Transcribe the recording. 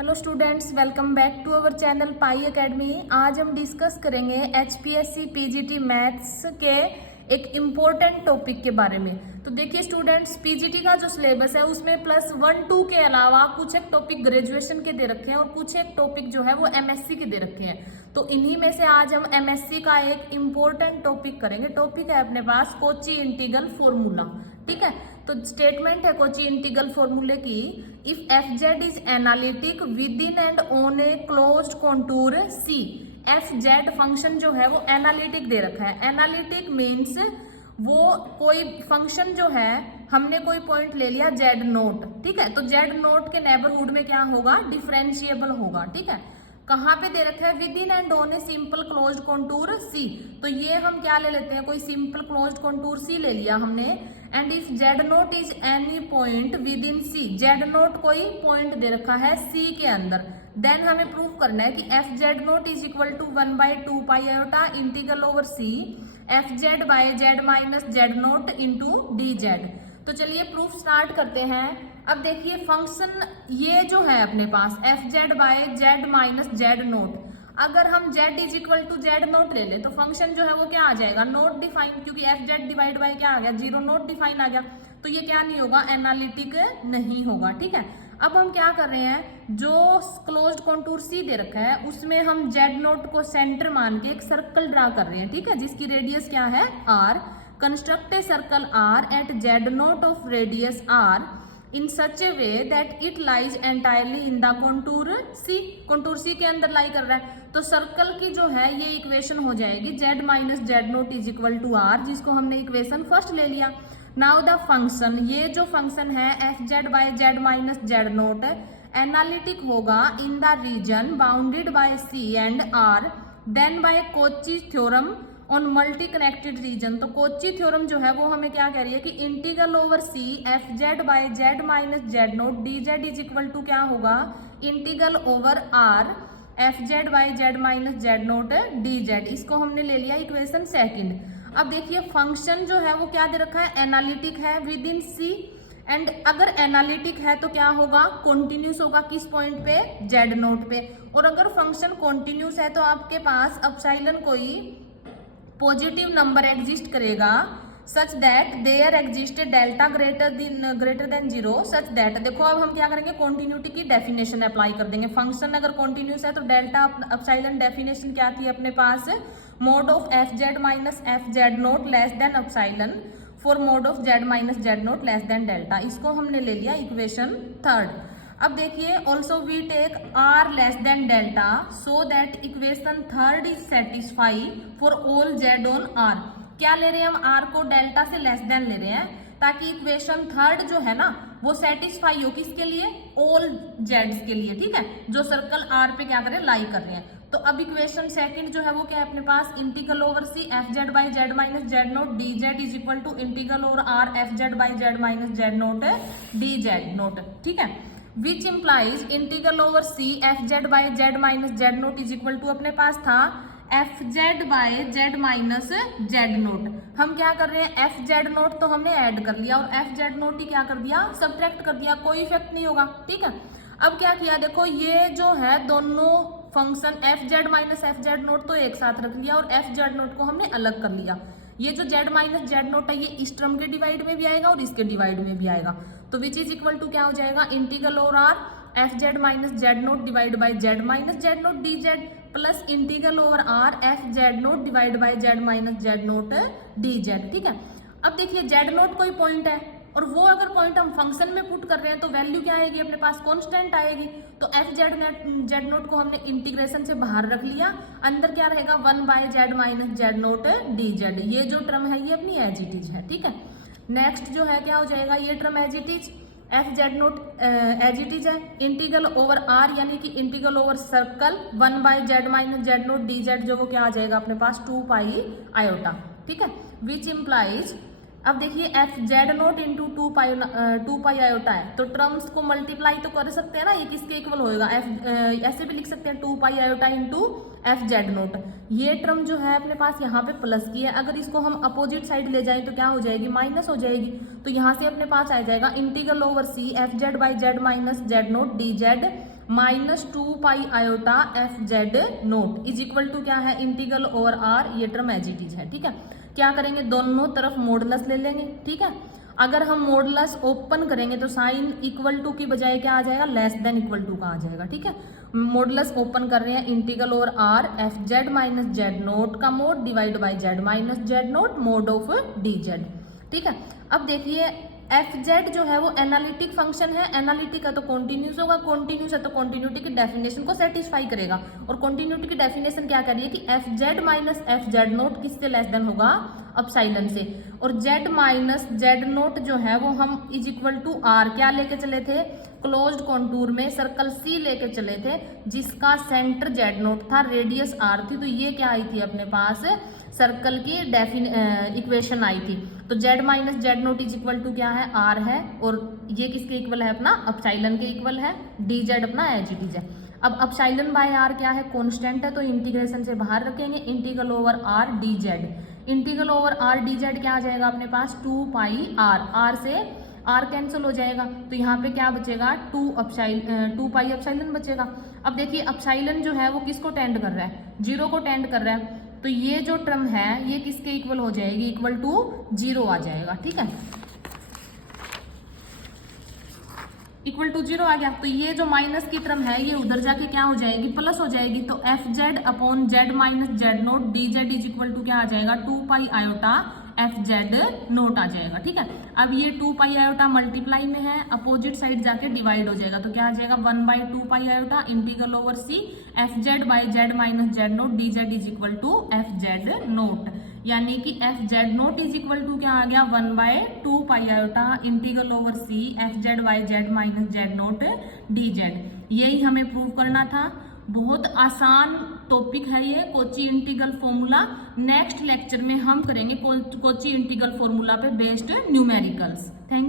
Hello students, welcome back to our channel Pi academy. आज हम discuss करेंगे HPSC PGT maths के एक इम्पोर्टेंट टॉपिक के बारे में। तो देखिए स्टूडेंट्स, पीजीटी का जो सिलेबस है उसमें +1 2 के अलावा कुछ एक टॉपिक ग्रेजुएशन के दे रखे हैं और कुछ एक टॉपिक जो है वो एमएससी के दे रखे हैं। तो इन्हीं में से आज हम एमएससी का एक इम्पोर्टेंट टॉपिक करेंगे। टॉपिक है अपने पास कोची इंटीग्रल फॉर्मूला। ठीक है, तो स्टेटमेंट है कोची इंटीग्रल फॉर्मूले की, if F Z is analytic within and on a closed contour C. F Z function जो है वो एनालिटिक दे रखा है। एनालिटिक मीन्स वो कोई फंक्शन जो है, हमने कोई पॉइंट ले लिया जेड नोट, ठीक है, तो जेड नोट के नेबरहुड में क्या होगा, डिफरेंशिएबल होगा। ठीक है, कहाँ पे दे रखा है, within and on a simple closed contour C. तो ये हम क्या ले लेते हैं, कोई सिंपल क्लोज्ड कॉन्टूर सी ले लिया हमने। And if Z naught is any point within C, Z naught कोई पॉइंट दे रखा है सी के अंदर, देन हमें प्रूव करना है कि F Z naught is equal to 1/2 pi iota integral over C F Z by Z minus Z naught into D Z. तो चलिए प्रूफ स्टार्ट करते हैं। अब देखिए फंक्शन ये जो है अपने पास f Z by Z minus Z naught, अगर हम z is equal to z naught ले ले तो फंक्शन जो है वो क्या आ जाएगा, नोट डिफाइन, क्योंकि एफ जेड डिवाइड बाय क्या आ गया, 0 नोट डिफाइन आ गया। तो ये क्या नहीं होगा, एनालिटिक नहीं होगा। ठीक है, अब हम क्या कर रहे हैं, जो क्लोज्ड कॉन्टूर सी दे रखा है उसमें हम जेड नोट को सेंटर मान के एक सर्कल ड्रा कर रहे हैं। ठीक है, जिसकी रेडियस क्या है, r। Construct a circle r at Z naught of radius r in such a way that it lies entirely in the contour C। contour C के अंदर लाई कर रहा है, तो सर्कल की जो है ये इक्वेशन हो जाएगी z minus Z naught is equal to r, जिसको हमने इक्वेशन फर्स्ट ले लिया। नाउ द फंक्शन, ये जो फंक्शन है f Z by Z minus Z naught analytic होगा in the region bounded by C and R, then by Cauchy theorem on multi connected region. तो Cauchy theorem जो है वो हमें क्या कह रही है कि integral over C F Z by Z minus Z naught D Z is equal to क्या होगा, integral over R F Z by Z minus Z naught D Z. इसको हमने ले लिया इक्वेशन सेकंड। अब देखिए फंक्शन जो है वो क्या दे रखा है, एनालिटिक है विद इन सी, एंड अगर एनालिटिक है तो क्या होगा, कॉन्टिन्यूस होगा किस पॉइंट पे, जेड नोट पे। और अगर फंक्शन कॉन्टिन्यूस है तो आपके पास अपसाइलन कोई पॉजिटिव नंबर एग्जिस्ट करेगा such that there exist delta greater than 0 such that. देखो अब हम क्या करेंगे, कॉन्टिन्यूटी की डेफिनेशन अप्लाई कर देंगे। फंक्शन अगर कॉन्टिन्यूस है तो डेल्टा अपसाइलन डेफिनेशन क्या थी अपने पास, mod of f z minus f Z naught less than epsilon for mod of z minus Z naught less than delta. इसको हमने ले लिया इक्वेशन थर्ड। अब देखिए also we take r less than delta so that equation third is satisfy for all z on r। क्या ले रहे हैं हम, r को डेल्टा से लेस देन ले रहे हैं ताकि इक्वेशन थर्ड जो है ना वो सेटिस्फाई हो किसके लिए, ऑल जेड्स के लिए। ठीक है, जो सर्कल r पे क्या करें, लाई कर रहे हैं। तो अब इक्वेशन सेकंड जो है वो क्या है अपने पास, integral over C F z by z minus Z naught D Z is equal to integral over r f z by z minus Z naught D z naught. ठीक है, which implies integral over C F Z by Z minus Z naught is equal to अपने पास था f Z by Z minus Z naught. हम क्या कर रहे हैं, एफ जेड नोट तो हमने ऐड कर लिया और एफ जेड नोट ही क्या कर दिया, सब्ट्रैक्ट कर दिया, कोई इफेक्ट नहीं होगा। ठीक है, अब क्या किया, देखो ये जो है दोनों function F z minus f Z note तो एक साथ रख लिया और एफ जेड नोट को हमने अलग कर लिया। ये जो z माइनस जेड नोट है ये इस टर्म के डिवाइड में भी आएगा और इसके डिवाइड में भी आएगा। तो विच इज इक्वल टू क्या हो जाएगा, integral over R F z minus Z note divide by z minus Z naught D Z plus integral over R F Z note divide by z minus Z naught D z. ठीक है, अब देखिए Z naught कोई point है और वो अगर point हम फंक्शन में पुट कर रहे हैं तो वैल्यू क्या आएगी अपने पास, कांस्टेंट आएगी। तो एफ जेड नोट को हमने इंटीग्रेशन से बाहर रख लिया, अंदर क्या रहेगा, 1 by Z minus Z naught D Z. ये जो टर्म है ये अपनी एज इट इज है। ठीक है, नेक्स्ट जो है क्या हो जाएगा, ये term as it is, f Z naught as it is है, इंटीग्रल ओवर आर यानी कि integral over circle 1 by Z minus Z naught D z, जो वो क्या आ जाएगा अपने पास 2 पाई आयोटा। ठीक है, विच इम्प्लाइज, अब देखिए F Z naught into 2 pi iota है तो टर्म्स को मल्टीप्लाई तो कर सकते हैं ना, ये किसके इक्वल होएगा, ऐसे भी लिख सकते हैं 2 pi iota into F Z note. ये टर्म जो है अपने पास यहाँ पे प्लस की है, अगर इसको हम अपोजिट साइड ले जाएं तो क्या हो जाएगी, माइनस हो जाएगी। तो यहाँ से अपने पास आ जाएगा integral over C F z by z minus Z naught D z minus 2 pi iota f Z naught is equal to क्या है, इंटीग्रल ओवर आर, ये टर्म एज इट इज है। ठीक है, क्या करेंगे, दोनों तरफ मॉडुलस ले लेंगे। ठीक है, अगर हम मॉडुलस ओपन करेंगे तो साइन इक्वल टू की बजाय क्या आ जाएगा, लेस देन इक्वल टू का आ जाएगा। ठीक है, मॉडुलस ओपन कर रहे हैं, integral over R F z minus Z naught का mod divide by z minus Z naught mod of d z. ठीक है, अब देखिए एफ जेड जो है वो एनालिटिक फंक्शन है, एनालिटिक है तो कॉन्टिन्यूस होगा, कॉन्टिन्यूस है तो कॉन्टिन्यूटी की डेफिनेशन को सेटिस्फाई करेगा। और कॉन्टिन्यूटी की डेफिनेशन क्या कह रही है कि F z minus f Z note किससे लेस देन होगा, अपसाइलन से। और जेड माइनस जेड नोट जो है वो हम इज इक्वल टू आर क्या लेके चले थे, क्लोज्ड कॉन्टूर में सर्कल सी लेके चले थे जिसका सेंटर जेड नोट था, रेडियस आर थी। तो ये क्या आई थी अपने पास, सर्कल की इक्वेशन आई थी। तो z minus Z naught is equal to क्या है, आर है, और ये किसके इक्वल है, अपना अपसाइलन के इक्वल है, डी जेड अपना एज इट इज है। अब अपसाइलन बाय आर क्या है, कांस्टेंट है, तो इंटीग्रेशन से बाहर रखेंगे, integral over R D Z, integral over R D Z क्या आ जाएगा अपने पास, 2 पाई आर, आर से आर कैंसिल हो जाएगा, तो यहाँ पे क्या बचेगा, 2 पाई अपसाइलन बचेगा। अब देखिए अपसाइलन जो है वो किसको टेंड कर रहा है, 0 को टेंड कर रहा है, तो ये जो टर्म है ये किसके इक्वल हो जाएगी, इक्वल टू 0 आ जाएगा। ठीक है, इक्वल टू 0 आ गया, तो ये जो माइनस की टर्म है ये उधर जाके क्या हो जाएगी, प्लस हो जाएगी। तो f z upon z minus Z naught D Z is equal to क्या आ जाएगा, 2 pi iota f Z naught आ जाएगा। ठीक है, अब ये 2 पाई आयोटा मल्टीप्लाई में है, अपोजिट साइड जाके डिवाइड हो जाएगा, तो क्या आ जाएगा 1/2 pi iota integral over C F z by z minus Z naught D Z is equal to f Z naught, यानी कि F Z naught is equal to क्या आ गया, 1/2 pi iota integral over C F z by z minus Z naught D z. यही हमें prove करना था। बहुत आसान टॉपिक है ये, Kochi integral formula. Next lecture में हम करेंगे कोची इंटीग्रल फॉर्मूला पे बेस्ड न्यूमेरिकल्स। थैंक